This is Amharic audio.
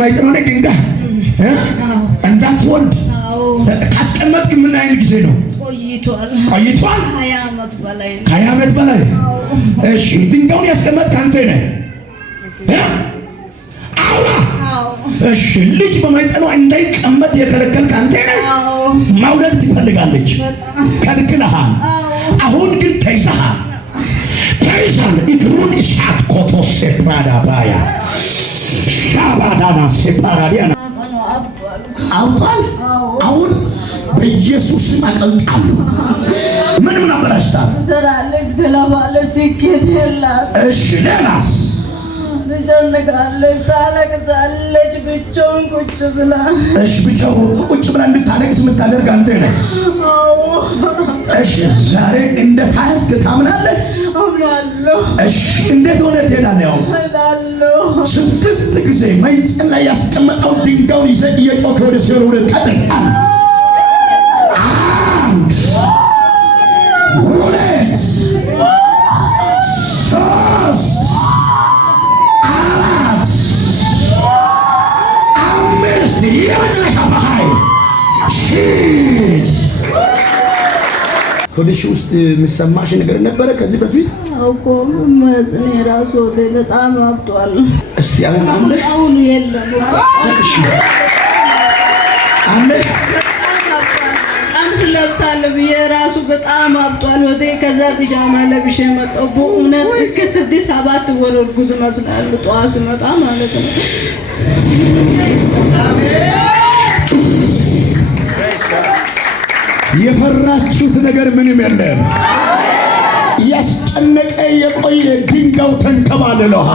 በማይጸኑ ላይ ድንጋይ እንዳትወልድ ካስቀመጥክ ምን አይነት ጊዜ ነው? ቆይቷል። 20 ዓመት በላይ። እሺ ድንጋዩን ያስቀመጥክ አንተ ነህ። እሺ ልጅ በማይጸኑ እንዳይቀመጥ የከለከልክ አንተ ነህ። መውለድ ትፈልጋለች፣ ከልክለሃል። አሁን ግን ተይዘሃል። እግሩን እሳት ኮቶ ሴፕራዳ ባያ ሻባዳና ሴፓራዲያና አውጣል። አሁን በኢየሱስም አቀልጣለሁ። ምንም አበላሽታል። ዘራለች ተላባለች ሲኬት የላት። እሺ ሌላስ? ትጨነቃለች፣ ታለቅሳለች ብቻውን ቁጭ ብላ። እሺ ብቻውን ቁጭ ብላ እንድታለቅስ የምታደርግ አንተ ነህ። እሺ ዛሬ እንደ ታስክ ታምናለህ? አምናለሁ። እሺ እንዴት ሆነ ትሄዳለህ? ያው እሄዳለሁ። 6 ጊዜ ማይጸን ላይ ያስቀመጠው ድንጋዩን ይዘህ እየጮኸ ወደ ሲኦል ወደ ቀጥል። 1 2 3 4 5 የመጨረሻ በኃይል ሆድሽ ውስጥ የሚሰማሽ ነገር ነበረ ከዚህ በፊት? አውቆ ማዝኔ ራሱ በጣም አብጧል። እስቲ አሁን አለ አሁን የለም። እሺ አለ ቀሚስ ለብሳለሁ ብዬ ራሱ በጣም አብጧል ወዴ። ከዛ ቢጃማ ለብሼ መጣሁ። በእውነት እስከ 6-7 ወር እርጉዝ መስላለሁ ጠዋት ስመጣ ማለት ነው። የፈራችሁት ነገር ምንም የለም። ያስጨነቀ የቆየ ድንጋዩ ተንከባልሏል።